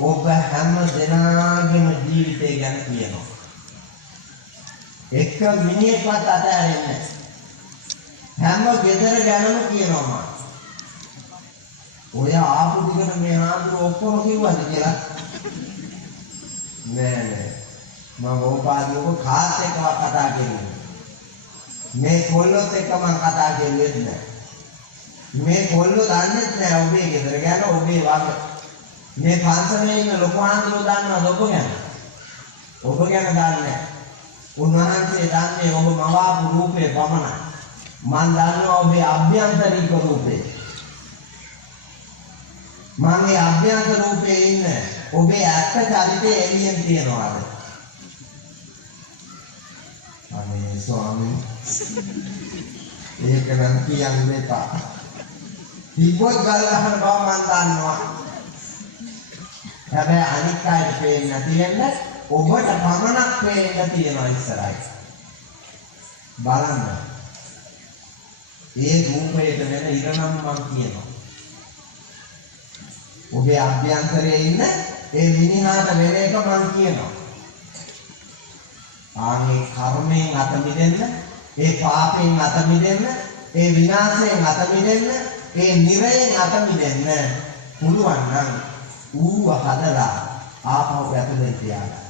ඔබ හැම දෙනාගේම ජීවිතය ගැන කියනවා. එක මිනිහෙක්වත් අතහැරෙන්නේ හැම ගෙදර ගැනම කියනවා. ඔය ආපු දිගට මේ ආඳුර ඔක්කොම කිව්වද කියලා? නෑ. මම ඕපාදී ඔබ කාත් එක්කව කතා කරන්නේ. මේ කොල්ලොත් එක්ක මම කතා කරන්නේ නෑ. මේ කොල්ලෝ දන්නේ නැහැ ඔබේ ගෙදර ගැන ඔබේ වගේ. මේ පන්සලේ ඉන්න ලොකු ආන්දරෝ දන්නවද ඔබ ගැන? ඔබ ගැන දන්නේ නැහැ. උන්වහන්සේ දන්නේ ඔබ මවාපු රූපේ පමණයි. මම දන්නවා ඔබේ අභ්‍යන්තරික රූපේ. මම මේ අභ්‍යන්තර රූපේ ඉන්න ඔබේ ඇත්ත චරිතය එළියෙන් තියනවාද? අනේ ස්වාමී ඒක නම් කියන්න එපා. තිබ්බොත් ගල්ලහන බව මම දන්නවා. හැබැයි අනික් අයට පේන්නේ නැති වෙන්න ඔබට පමණක් පේන්න තියෙනවා ඉස්සරහයි. බලන්න. ඒ රූපයට වෙන ඉරණම් මම කියනවා. ඔබේ අභ්‍යන්තරයේ ඉන්න ඒ මිනිහාට වෙන එක මම කියනවා. ආන්ගේ කර්මයෙන් අත මිදෙන්න, ඒ පාපයෙන් අත මිදෙන්න, ඒ විනාශයෙන් අත මිදෙන්න, ඒ නිරයෙන් අත මිදෙන්න පුළුවන් නම් ඌව හදලා ආපහු ඇතුලේ තියාගන්න.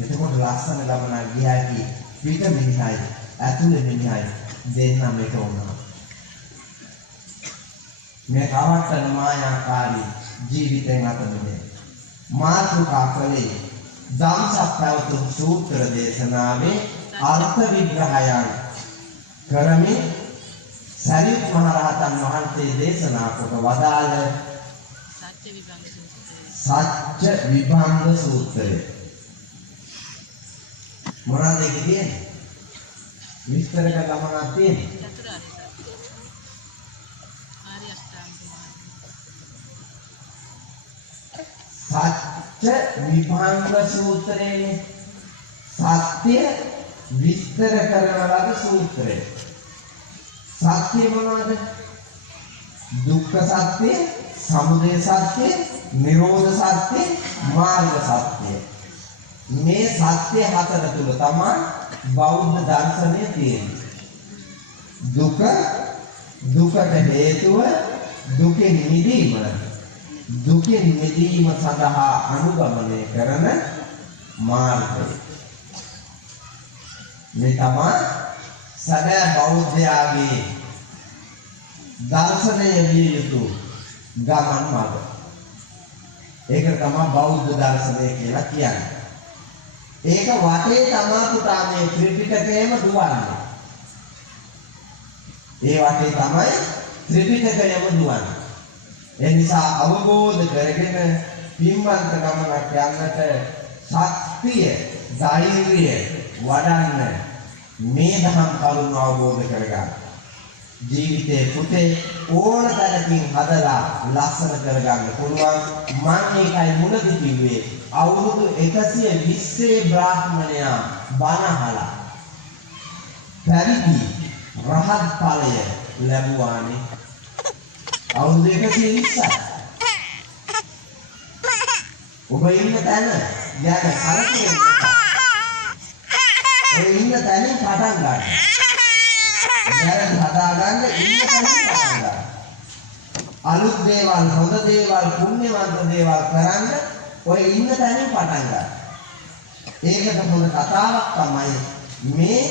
එතකොට ලස්සන ගමනක් ගියා කි පිට මිනිහයි ඇතුලේ මිනිහයි දෙන්නම එක වුණා. මේ කාමත්තන මායාකාරී ජීවිතෙන් අත මිදෙන්න මාතෘකා කලේ ධම්සප්පවතු සූත්‍ර දේශනාවේ අර්ථ විග්‍රහයන් කරමින් සරියුත් මහ රහතන් වහන්සේ දේශනා කොට වදාළ සත්‍ය විභංග සූත්‍රය. මොනවද කියන්නේ? විස්තර කරලා තියෙන්නේ. සත්‍ය විභංග සූත්‍රයේ සත්‍ය විස්තර කරන ලද සූත්‍රය. සත්‍ය මොනවද? දුක්ඛ සත්‍ය, සමුදය සත්‍ය, නිරෝධ සත්‍ය, මාර්ග සත්‍ය. මේ සත්‍ය හතර තුල තමයි බෞද්ධ දර්ශනය තියෙන්නේ. දුක, දුකට හේතුව, දුකෙන් මිදීම, දුකෙන් මිදීම සඳහා අනුගමනය කරන මාර්ගය. මේ තමයි සදා බෞද්ධයාගේ දර්ශනය විය යුතු ගමන් මඟ. ඒක තමයි බෞද්ධ දර්ශනය කියලා කියන්නේ. ඒක වටේ තමා පුතා මේ ත්‍රිපිටකයම දුවන්නේ. ඒ වටේ තමයි ත්‍රිපිටකයම දුවන්නේ. ඒ නිසා අවබෝධ කරගෙන පින්වන්ත ගමනක් යන්නට ශක්තිය, ධෛර්යය වඩන්න මේ දහම් කරුණ අවබෝධ කරගන්න. ජීවිතේ පුතේ ඕන තැනකින් හදලා ලස්සන කරගන්න පුළුවන්. මම ඒකයි මුලදී කිව්වේ අවුරුදු 120 බ්‍රාහ්මණයා බණහලා පරිදි රහත් ඵලය ලැබුවානේ. අවුරුදු 120යි. ඔබ ඉන්න තැන යන කලකින් ඔය ඉන්න තැනින් පටන් ගන්න. දැන් හදාගන්න ඉන්න තැනින් පටන් ගන්න. අලුත් දේවල්, හොඳ දේවල්, පුණ්‍යවන්ත දේවල් කරන්න ඔය ඉන්න තැනින් පටන් ගන්න. ඒකට හොඳ කතාවක් තමයි මේ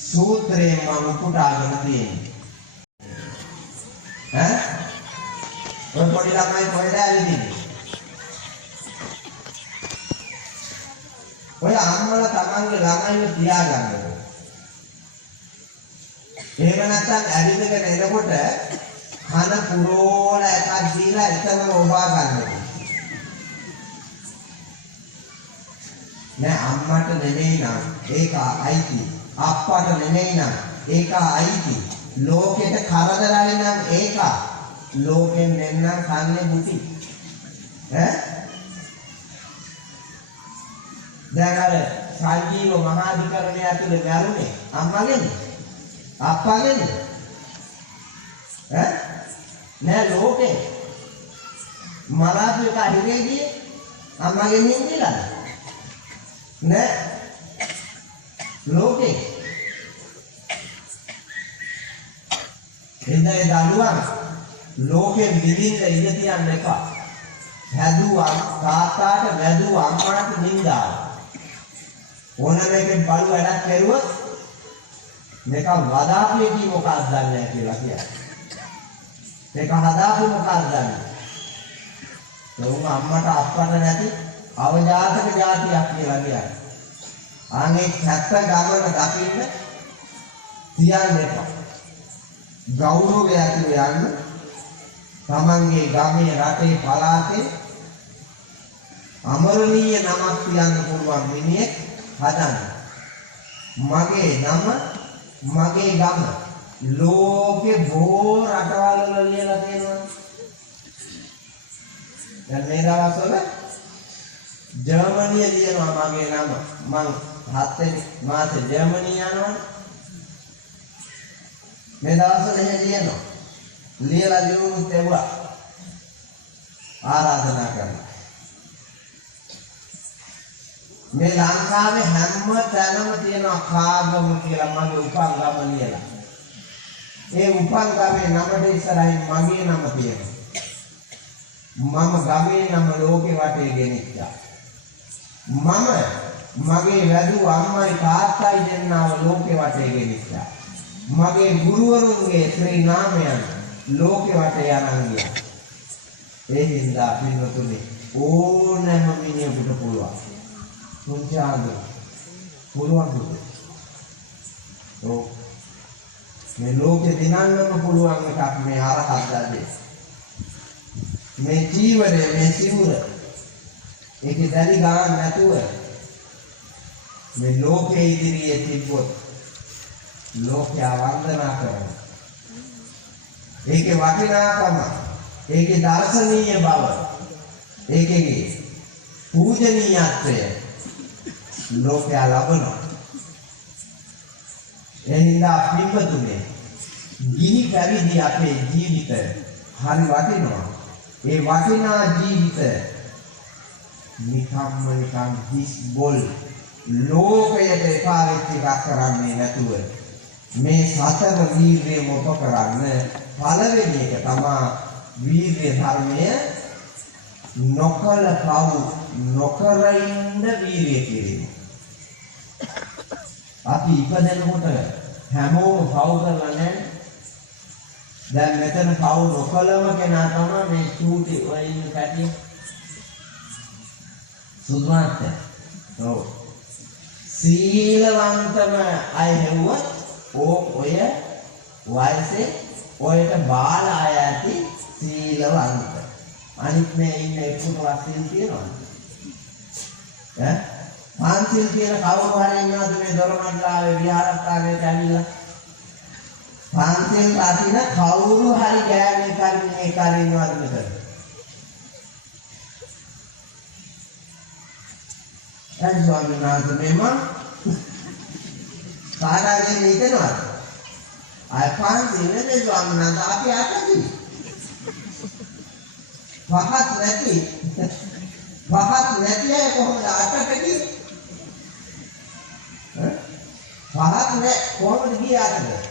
සූත්‍රයෙන් මම උපුටාගෙන තියෙන්නේ. ඔය පොඩි ළමයි කොහෙද ඇවිදින්නේ? ඔය අම්මලා තමන්ගේ ළමයිව තියාගන්න. එහෙම නැත්නම් ඇවිදගෙන එනකොට කන පුරෝල එකක් දීලා එකම ඔබා ගන්නවා. නෑ අම්මට නෙමෙයි නම් ඒක අයිති. අප්පට නෙමෙයි නම් ඒක අයිති. ලෝකෙට කරදරයි නම් ඒක ලෝකෙන් දෙන්නම් කන්නේ මුටි. දැන් අර සංජීව මහාධිකරණය ඇතුලේ ගැරුනේ අම්මගෙන් අප්පගෙන් නෑ ලෝකේ මලාපු එක හිරේ ගියේ අම්මගෙන් හින්දිලාද? නෑ. ලෝකේ. එඳයි දරුවන් ලෝකෙන් විඳින්න ඉඳ තියන්න එපා. හැදුවා තාත්තාට වැදුවා අම්මාට නින්දා. ඕනම එකෙන් බලු වැඩක් කරුවොත් මේක වදාපිය කී මොකක්ද දන්නේ කියලා කියන්නේ. මේක හදාපු මොකක්ද දන්නේ. උන් අම්මට අප්පට නැති අවජාතක જાතියක් කියලා කියන්නේ. අනේ සැත්ත ගමන දකින්න තියන්න එපා. ගෞරවය ඇතිව යන්න තමන්ගේ ගමේ රටේ පළාතේ අමරණීය නමක් තියන්න පුළුවන් මිනිහෙක් හදන්න. මගේ නම මගේ ගම ලෝකේ බොහෝ රටවල් වල ලියලා තියෙනවා. දැන් මේ දවස්වල ජර්මනිය ලියනවා මගේ නම. මං 7 වෙනි මාසේ ජර්මනිය යනවා. මේ දවස්වල එහෙම ලියනවා. ලියලා දිනුත් ඒවා ආරාධනා කරනවා. මේ ලංකාවේ හැම තැනම තියෙන කාගම කියලා මගේ උපන් ගම ලියලා. ඒ උපන් ගමේ නමට ඉස්සරහින් මගේ නම තියෙනවා. මම ගමේ නම ලෝකේ වටේ ගෙනිච්චා. මම මගේ වැදු අම්මයි තාත්තයි දෙන්නව ලෝකේ වටේ ගෙනිච්චා. මගේ ගුරුවරුන්ගේ ශ්‍රී නාමයන් ලෝකේ වටේ අරන් ගියා. ඒ හින්දා පින්වතුනි ඕනෑම මිනිහෙකුට පුළුවන්. තුන්චාද පුළුවන් දුක. මේ ලෝකේ දිනන්නම පුළුවන් එකක් මේ අරහත් ධර්මයේ. මේ ජීවනයේ මේ සිවුර ඒකේ දැලි ගන්න නැතුව මේ ලෝකයේ ඉදිරියේ තිබ්බොත් ලෝකයා වන්දනා කරනවා. ඒකේ වටිනාකම, ඒකේ දර්ශනීය බව, ඒකේ පූජනීයත්වය ලෝකයා ලබනවා. එනිසා පින්වතුනි, ගිහි පැවිදි අපේ ජීවිතය හරි වටිනවා. ඒ වටිනා ජීවිතය නිකන් හිස් බොල් ලෝකයට එපා වෙච්ච එකක් කරන්නේ නැතුව මේ සතර වීර්යය මොක කරන්න පළවෙනි එක තමයි වීර්ය ධර්මය නොකල පව් නොකර ඉන්න වීර්යය කිරීම. අපි ඉපදෙනකොට හැමෝම පව් කරලා නැහැ. දැන් මෙතන පව් නොකලම කෙනා තමයි මේ චූටි ඔය ඉන්න කටි සුදුමාත්. ඔව්. සීලවන්තම අය හෙව්වත් ඔය වයසේ ඔයට බාල අය ඇති සීලවන්ත. අනිත් මේ ඉන්න එක්කටවත් සීල් තියනවද? ඈ? පන්සිල් කියන කවුරු හරි ඉන්නවද මේ දොරමඩලාවේ විහාරස්ථානයට ඇවිල්ලා? පන්සිල් අතින කවුරු හරි ගෑණි කරින්නේ කරින්නවද මෙතන? දැන් ස්වාමීන් වහන්සේ මෙම කාටගෙන හිතනවද? අය පන්සිල් නේ ස්වාමීන් වහන්සේ අපි අතදී. පහත් නැති අය කොහොමද අටට ගියේ? පහත් නැ කොහොමද ගියේ අටට?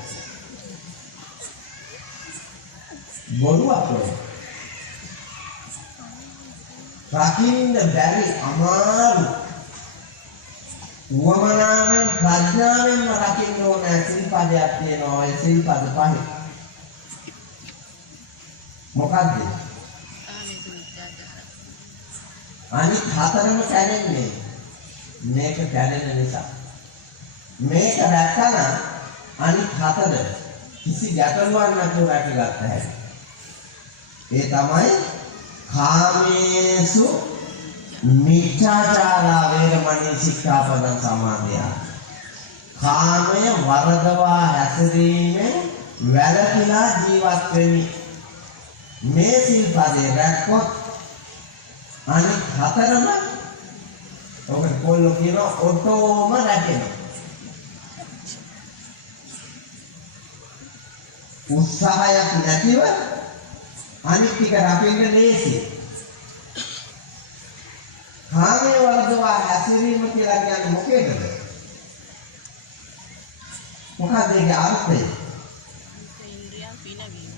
බොරුවක් නේ. රකින්න බැරි අමාරු වමනාවෙන් ප්‍රඥාවෙන් රකින්න ඕන සිල්පදයක් තියෙනවා. ඒ සිල්පද පහේ මොකක්ද? අනිත් හතරම කැඩෙන්නේ මේක කැඩෙන නිසා. මේක දැක්කම අනිත් හතර කිසි ගැටලුවක් නැතුව රැකගත්ත හැටි. ඒ තමයි කාමේසු මිච්ඡාචාරා වේරමණී සික්ඛාපදං සමාදියා. කාමය වරදවා හැසිරීමෙන් වැළකීලා ජීවත් වෙමි. මේ සිල්පදේ රැක්කොත් අනිත් හතරම ඔකට කොල්ලෝ කියන ඔටෝම රැකෙනවා. උත්සාහයක් නැතිව අනිත් ටික රකින්න ලේසියි. කාමයේ වලදවා හැසිරීම කියලා කියන්නේ මොකේද? මොකක්ද ඒකේ අර්ථය? ඉන්ද්‍රියන් පිනවීම.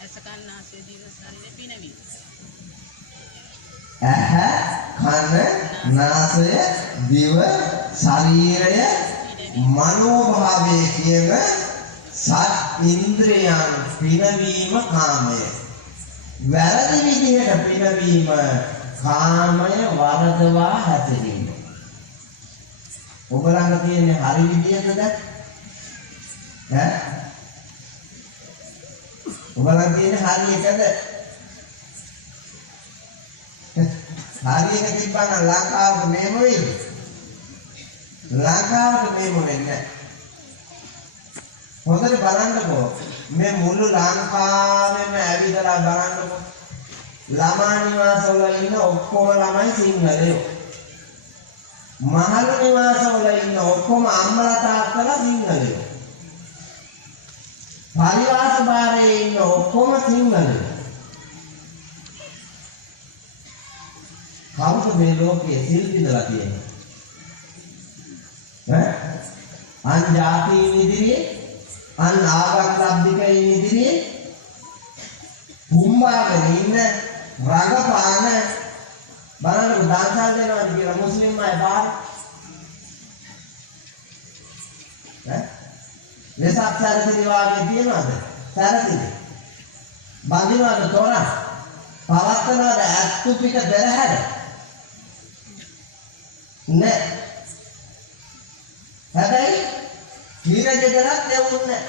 අසකන්නාසේ දිවසල්ලේ පිනවීම. ඇහැ, කන, නාසය, දිව, ශරීරය, මනෝභාවය කියන සත් ඉන්ද්‍රියන් පිනවීම කාමය. වැරදි විදිහට පිනවීම කාමය වරදවා හැසිරීම. ඔබ ළඟ තියෙන හරි විදියටද? ඈ? ඔබ ළඟ තියෙන හරි එකද? හරි එක තිබ්බනම් ලංකාවට මේම වෙයිද? ලංකාවට මේම වෙන්නේ නැහැ. හොඳට බලන්නකෝ මේ මුළු ලංකාවෙම ඇවිදලා බලන්නකෝ. ළමා නිවාසවල ඉන්න ඔක්කොම ළමයි සිංහලයෝ. මහලු නිවාසවල ඉන්න ඔක්කොම අම්මලා තාත්තලා සිංහලයෝ. පරිවාස භාරයේ ඉන්න ඔක්කොම සිංහලයෝ. කවුද මේ ලෝකයේ සිල් බිඳලා තියෙන්නේ? ඈ? අන් ජාතීන් ඉදිරියේ, අන් ආගම් ලබ්ධිකයින් ඉදිරියේ පුම්බාගෙන ඉන්න රඟපාන බලන්න දානසල් දෙනවා කියලා මුස්ලිම් අය බාර ඈ වෙසක් සැරසිලි වාගේ තියනවාද? සැරසිලි බඳිනවාද තොර? පවත්නවාද ඇත්තු පිට දෙරහැර? නෑ. හැබැයි කීරජදරත් ලැබුන්නේ නෑ.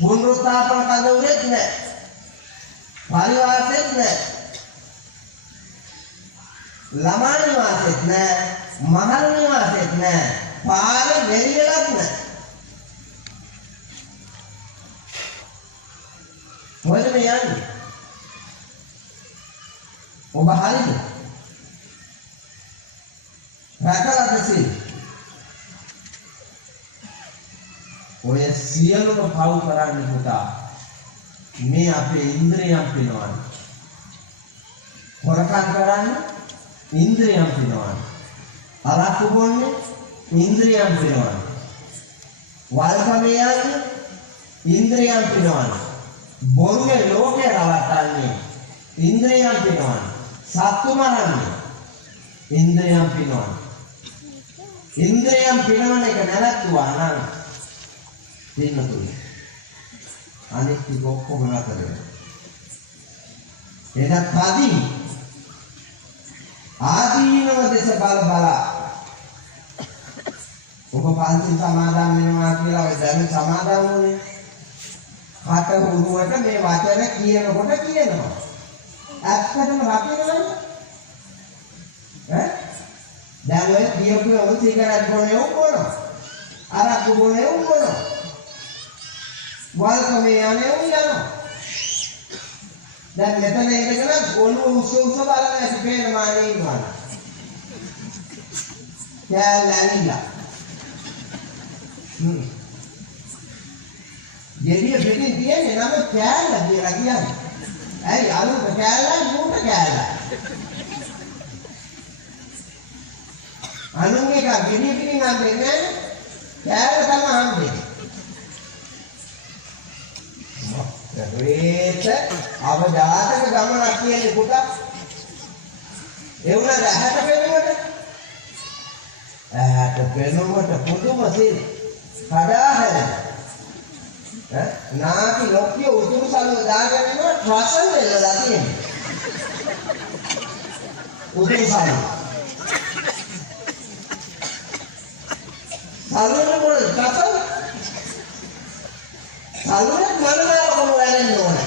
පුනරුත්ථාපන කඳවුරෙත් නෑ. පරිවාසෙත් නෑ. ළමා නිවාසෙත් නෑ. මහල් නිවාසෙත් නෑ. පාරේ වෙරියලත් නෑ. මොකද මේ යන්නේ? ඔබ හරිද? රැකලාද සිල්? ඔය සියලුම පව් කරන්නේ පුතා මේ අපේ ඉන්ද්‍රියන් පිනවන්නේ. හොරකම් කරන්නේ ඉන්ද්‍රියන් පිනවන්නේ. අරක්කු බොන්නේ ඉන්ද්‍රියන් පිනවන්නේ. වල්කමේ යන්නේ ඉන්ද්‍රියන් පිනවන්නේ. බොරුවේ ලෝකේ රවට්ටන්නේ ඉන්ද්‍රියන් පිනවන්නේ. සත්තු මරන්නේ ඉන්ද්‍රියන් පිනවන්නේ. ඉන්ද්‍රියන් පිනවන එක නැවතුවා නම් පින්නතුනි අනිත් ටික ඔක්කොම නතර වෙනවා. එදත් කදින් ආදීනව දෙස බල ඔබ පන්සල් සමාදන් වෙනවා කියලා ඔය දැන් සමාදන් වුණේ කට උරුවට මේ වචන කියනකොට කියනවා. ඇත්තටම රකින්නවද? ඈ දැන් ඔය කියපු ඔය සිගරට් බොනේ උඹනවා. අරක්කු බොනේ උඹනවා. වල්කමේ යන්නේ උඹනවා. දැන් මෙතන ඉඳගෙන ඔළුව උස්ස බලන ඇති පේන මානේ ඉන්නවා. කැලෑනිලා. ගෙඩිය පිටින් තියෙන්නේ නම කැලල කියලා කියන්නේ. ඇයි අලුත කැලලයි මූට කැලලයි. අනුන්ගේ ගෙඩිය පිටින් හම්බෙන්නේ නැහැ. කැලල තමයි හම්බෙන්නේ. රේත අවදාතක ගමනක් කියන්නේ පුතා. ඒ වුණා ඇහැට පෙනුමට. ඇහැට පෙනුමට පුදුම සිල්. කඩාහැර. නාකි ලොක්කිය උතුරු සල්ල දාගෙන යනවා ට්‍රසල් වෙලලා තියෙනවා. උතුරු සල්ල. සල්ලේ මොකද ට්‍රසල්? සල්ලේ මනමාලකම වැරෙන්න ඕනේ.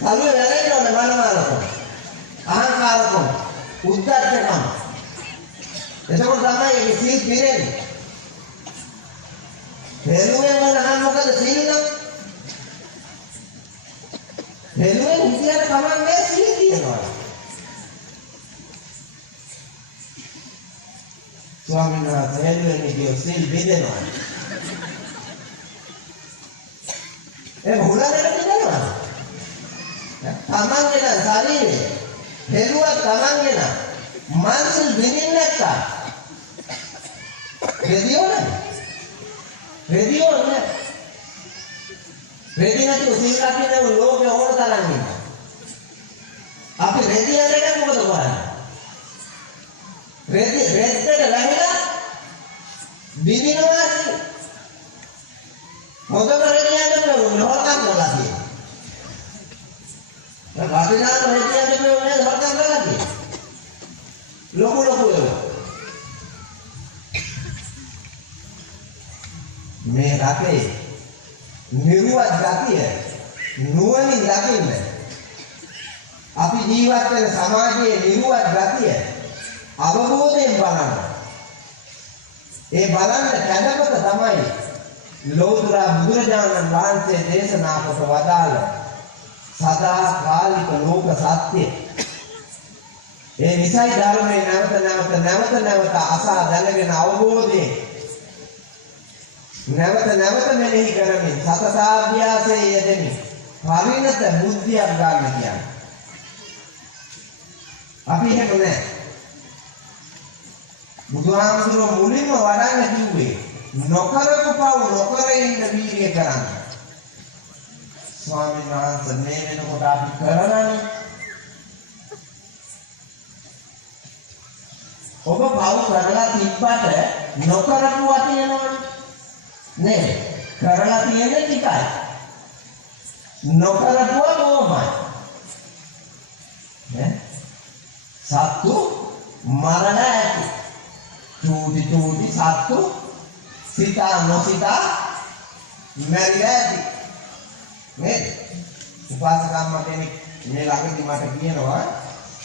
සල්ලේ වැරෙන්න ඕනේ මනමාලකම. අහංකාරකම. උද්දච්චකම. එතකොට තමයි මේ සීල් පිරෙන්නේ. පෙරුවෙන් වලහන් මොකද සීලද? පෙරුවෙන් හිතියට කමන්නේ සීල කියනවා. ස්වාමීන් වහන්සේ පෙරුවෙන් හිතිය සීල් බෙදෙනවා. ඒ හුලකට දෙනවා. තමන්ගේ ශරීරය හෙළුවක් තමන්ගේ නම් මනස දෙන්නේ නැත්තම් රෙදියෝනේ. රෙදියෝනේ. රෙදි නැති උසින් රකින්න ලෝකේ ඕන තරම් ඉන්නවා. අපි රෙදි අරගෙන මොකද කරන්නේ? රෙද්දට වැහිලා බිඳිනවා. මොකද රෙදි අරගෙන හොරකම් කරලා තියෙන්නේ. වටිනා රෙදි අරගෙන හොරකම් කරලා තියෙන්නේ. ලොකු ඒවා. මේ රටේ නිර්වත් ගතිය නුවණින් දකින්න අපි ජීවත් වෙන සමාජයේ නිර්වත් ගතිය අවබෝධයෙන් බලන්න. ඒ බලන්න කැඩපත තමයි ලෝතර බුදුරජාණන් වහන්සේ දේශනා කොට වදාළ සදා කාලික ලෝක සත්‍ය. ඒ නිසයි ධර්මයේ නැවත අසා දැනගෙන අවබෝධයෙන් නැවත මෙනෙහි කරමින් සතතාභ්‍යාසයේ යෙදෙමින් පරිණත බුද්ධියක් ගන්න කියන්නේ. අපි එහෙම නැහැ. බුදුහාමුදුරුවෝ මුලින්ම වඩන්න කිව්වේ නොකරපු පව් නොකර ඉන්න වීර්ය කරන්න. ස්වාමීන් වහන්සේ මේ වෙනකොට අපි කරනනේ. ඔබ පව් කරලා තිබ්බට නොකරපු වටිනවනේ. නේ කරලා තියෙන්නේ ටිකයි. නොකරපුවා කොහොමයි? නේ සත්තු මරණ ඇති. චූටි සත්තු සිතා නොසිතා මැරිලා ඇති. නේද? උපාසකම්ම කෙනෙක් මේ ළඟදී මට කියනවා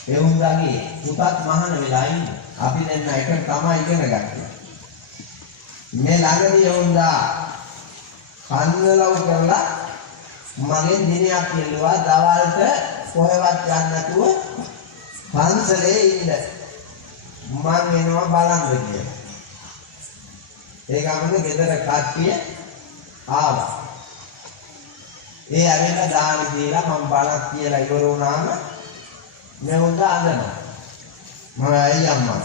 ඒ උන්දාගේ පුතත් මහාන වෙලා ඉන්නේ. අපි දෙන්න එක තමයි ඉගෙන ගත්තා. මේ ළඟදී වුණා කන්නලව කරලා මගෙන් දිනයක් කෙල්ලුවා දවල්ට කොහෙවත් යන්න නැතුව පන්සලේ ඉන්න මම එනවා බලන්න කියලා. ඒ ගමනේ ගෙදර කට්ටිය ආවා. ඒ ඇවිල්ලා දාන දීලා මම බලක් කියලා ඉවර වුණාම මේ උන්දා අඬනවා. මම ඇයි අම්මා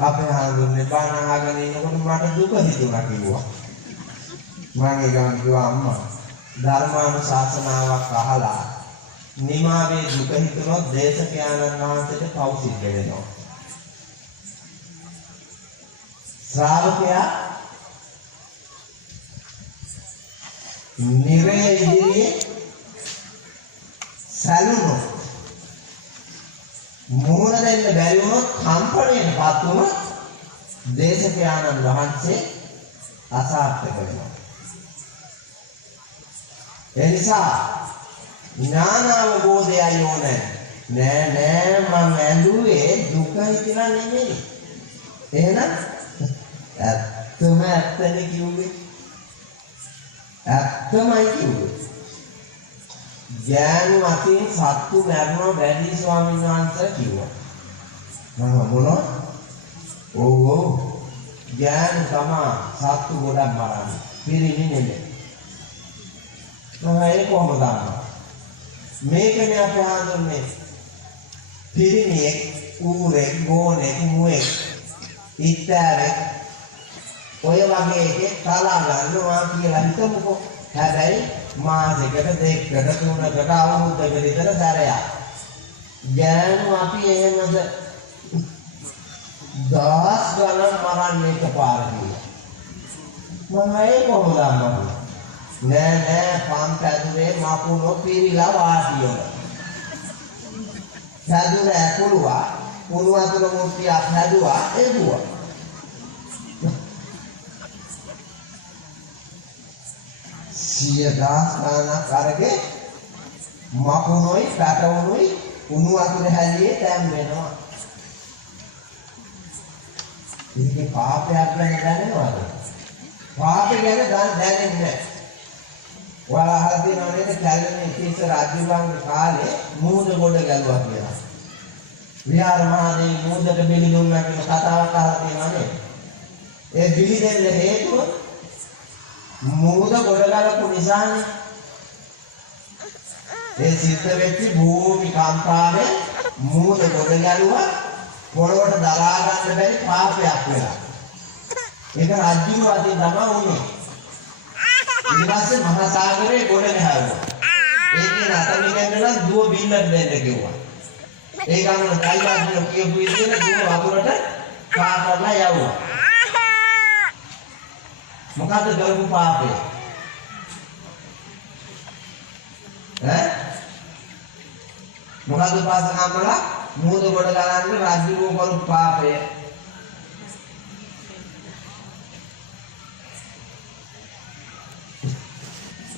අපේ හාමුදුරනේ බණ අහගෙන ඉන්නකොට මට දුක හිතුණා කිව්වා. මම ඒ ගමන් කිව්වා අම්මා ධර්මානුශාසනාවක් අහලා නිමාවේ දුක හිතුනොත් දේශකයන්න් වහන්සේට පව් සිද්ධ වෙනවා. ශ්‍රාවකයා නිරේ ඉදිරියේ සැලුණු මෝහන දෙන්න බැරි වුණොත් කම්පණයටපත් වුණොත් දේශකයන්න් වහන්සේ අසාර්ථක වෙනවා. ඒ නිසා ඥාන අවබෝධයයි ඕනේ. නෑ මම ඇඬුවේ දුක හිතලා නෙමෙයි. එහෙනම් ඇත්තනේ කිව්වේ. ඇත්තමයි කිව්වේ. ඥාන අතින් සත්තු මරනවා වැඩි ස්වාමීන් වහන්සේ කිව්වා. මම මොනවා? ඔව් ඥාන තමයි සත්තු ගොඩක් මරන්නේ. පිරිණි නෙමෙයි. මම ඒක කොහොමද දන්නවා? මේකනේ අපි හඳුන්වන්නේ. පිරිණියෙක්, ඌරෙක්, ගෝනෙක්, මුවෙක්, ඉත්තෑරෙක් ඔය වගේ එකෙක් කලා ගන්නවා කියලා හිතමුකෝ. හැබැයි මාසෙකට දෙකකට තුනකට අවුරුද්දකට විතර සැරයක්. ගෑනු අපි එහෙමද දහස් ගණන් මරන්නේ එකපාරට. මම ඒක කොහොමද දන්නවද? නෑ පම් පැදුරේ මකුණෝ පිරිලා වාටියෝ. පැදුර ඇකුළුවා කුණු වතුර මුට්ටියක් හැදුවා එදුවා. සියදාස් ගණනක් අරගෙන මකුණොයි පැටවුණුයි කුණු වතුර හැලියේ තැම් වෙනවා. ඉතින් පාපයක් ගැන දැනෙනවද? පාපය ගැන දැනෙන්නේ නැහැ. ඔයාලා අහලා තියෙනව නේද කැලණියේ තිස්ස රජුගන්ගේ කාලේ මූද ගොඩ ගැලුවා කියලා. විහාර මහදී මූදට බිලි දුන්නා කියන කතාවක් අහලා තියෙනව නේද? ඒ බිලි දෙන්න හේතුව මූද ගොඩගලපු නිසානේ. ඒ සිද්ධ වෙච්ච භූමි කම්පාවේ මූද ගොඩ ගැලුවා පොළොවට දරා ගන්න බැරි පාපයක් වෙලා. ඒක රජුව අතින් තමයි වුනේ. ඊට පස්සේ මහා සාගරේ ගොඩ ගැහුවා. ඒකේ රතනිකෙන්දලා දුව බිල්ලක් දෙන්න කිව්වා. ඒ ගමන කයිවාදින කියපු විදිහට දුව වතුරට පාපලා යවුවා. මොකද්ද කරපු පාපේ? මොකද්ද පාසකම්මලා මූද ගොඩ ගලන්න රජුව කරපු පාපය?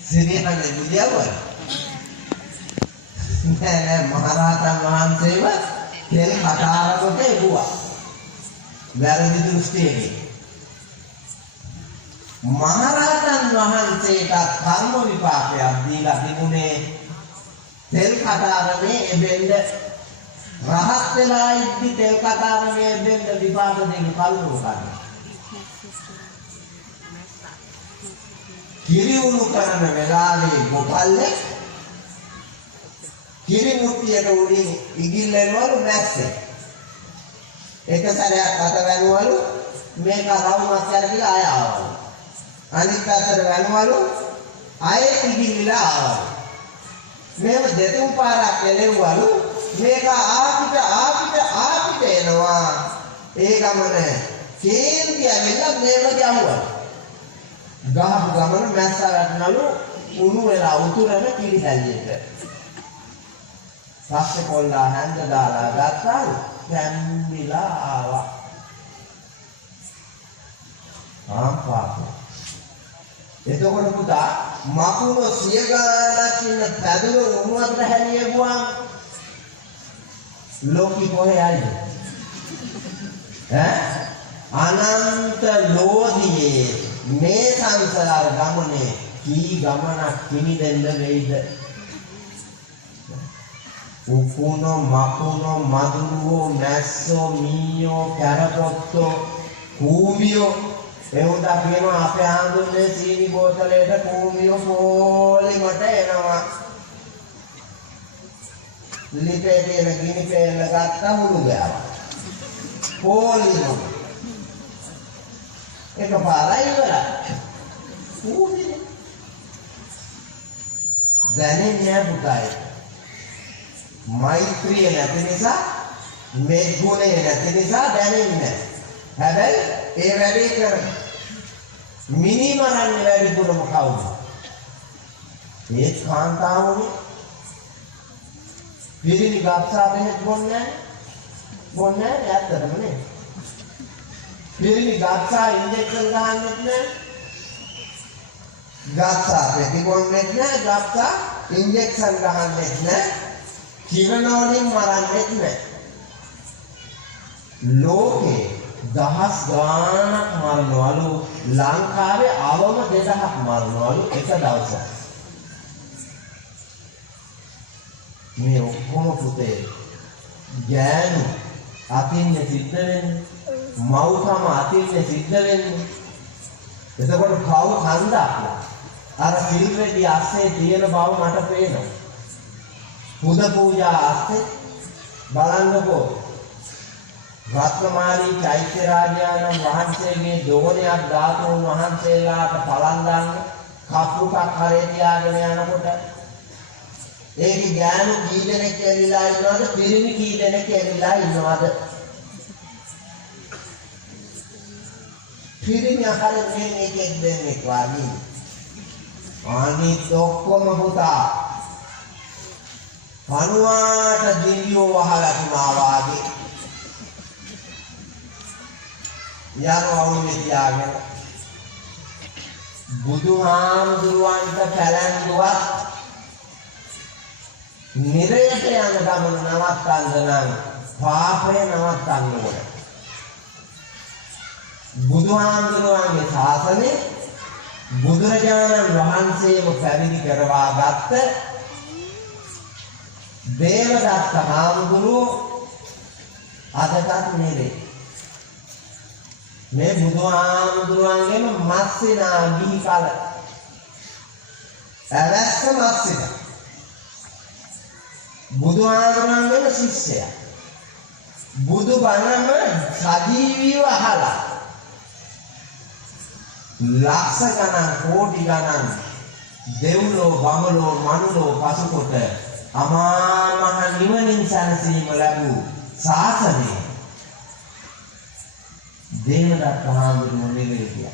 සිරියන්නේ බුදියාවල නෑ මහරහතන් වහන්සේව තෙල් කටාරකට එවුවා වැරදි දෘෂ්ටියකින්. මහරහතන් වහන්සේට කර්ම විපාකයක් දීලා තිබුණේ තෙල් කටාරමේ එබෙන්ද රහත් වෙලා ඉද්දි තෙල් කටාරමේ එබෙන්ද විපාක දෙන්න කල්පනා කරනවා. කිරි උණු කරන වෙලාවේ ගොපල්ලේ කිරි මුට්ටියට උඩින් ඉගිල්ලනවලු මැස්සේ. එක සැරයක් අත වැනුවලු මේක රවුමක් කරලා ආය ආවලු. අනිත් පැත්තට වැනුවලු ආයෙ ඉගිල්ලලා ආවලු. මේව දෙතුන් පාරක් එළෙව්වලු මේක ආපිට එනවා. ඒ ගමන කේන්ති ඇවිල්ලා මේව ගැහුවලු. ගහපු ගමන මැස්ස වැටෙනලු උණු වෙලා උතුරන කිරි හැල්ලෙට. පස්සේ කොල්ලා හැන්ද දාලා ගත්තාලු පැම්බිලා ආවා. ආපාප. එතකොට පුතා මකුණු සිය ගානක් ඉන්න පැදුරු උණු අතර හැලියෙවුවා. ලෝකෙ කොහේ යයිද? අනන්ත ලෝධියේ මේ සංසාර ගමනේ කී ගමනක් කිනිදෙන්න වෙයිද? උකුණෝ මකුණෝ මදුරුවෝ මැස්සෝ මීයෝ කැරපොත්තෝ කූඹියෝ එවුන්ට කියනවා අපේ ආඳුන්නේ සීනි බෝතලයට කූඹියෝ පොලිමට එනවා. ලිපේ තියෙන ගිනි පෙල්ල ගත්තා මුළු ගෑවා. පොලිම එකපාරයි ඉවරයි. කූඹිය දැනෙන්නේ පුතායි. මෛත්‍රිය නැති නිසා මේ ගුණය නැති නිසා දැනෙන්නේ නැහැ. හැබැයි ඒ වැඩේ කරන මිනිමරන්නේ වැඩි දුරම කවුද? ඒ කාන්තාවනේ. පිරිණි ගාප්සා බෙහෙත් බොන්නේ ඇත්තටම නේ. පිරිණි ගාප්සා ඉන්ජෙක්ෂන් ගහන්නෙත් නෑ. ගාප්සා පෙති බොන්නෙත් නෑ. ගාප්සා ඉන්ජෙක්ෂන් ගහන්නෙත් නෑ. කිරණවලින් මරන්නෙත් නෑ. ලෝකේ දහස් ගාණක් මරනවලු. ලංකාවේ අවම 2000ක් මරනවලු එක දවසක්. මේ ඔක්කොම පුතේ ගෑනු අතින්න සිද්ධ වෙන්නේ. මව්කම අතින්න සිද්ධ වෙන්නේ. එතකොට කව කන්දක් අර සිල්රෙදි අස්සේ තියෙන බව මට පේනවා. පුද පූජා අස්සේ බලන්නකෝ. රත්නමාලී චෛත්‍ය රාජානම් වහන්සේගේ දෝණයක් ධාතුන් වහන්සේලාට පලන් දාන්න කප්පුකක් හරේ තියාගෙන යනකොට ඒකේ ගෑනු කී දෙනෙක් ඇවිල්ලා ඉන්නවද? පිරිමි කී දෙනෙක් ඇවිල්ලා ඉන්නවද? පිරිමි අහරේ මේ එකෙක් දෙන්නෙක් වාගේ. අනිත් ඔක්කොම පුතා පණුවාට දිවියෝ වහලා තුනා වාගේ. යනවුනේ තියාගෙන බුදුහාමුදුරුවන්ට පැලැන්දුවත් නිරයට යන ගමන නවත්තන්න නම් පාපය නවත්තන්න ඕන. බුදුහාමුදුරුවන්ගේ ශාසනේ බුදුරජාණන් වහන්සේම පැවිදි කරවා ගත්ත දේවදත්ත හාමුදුරුවෝ අදටත් නෙවේ. මේ බුදුහාමුදුරුවන්ගේම මස්සිනා ගිහි කල ඇවැස්ස මස්සිත. බුදුහාමුදුරන්ගේ ශිෂ්‍යයා. බුදු බණම සජීවීව අහලා. ලක්ෂ ගණන් කෝටි ගණන් දෙව්ලෝ බඹලෝ මනුලෝ පසුකොට අමා මහ නිවනින් සැනසීම ලැබූ ශාසනය දේවදත්ත හාමුදුරුවෝ නෙවෙයි.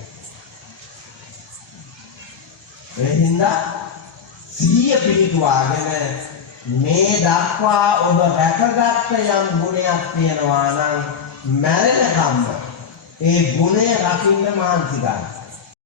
ඒ හින්දා සිහිය පිළිතුවාගෙන මේ දක්වා ඔබ රැකගත්ත යම් ගුණයක් තියෙනවා නම් මැරෙනකම්ම ඒ ගුණය රකින්න මහන්සි ගන්න.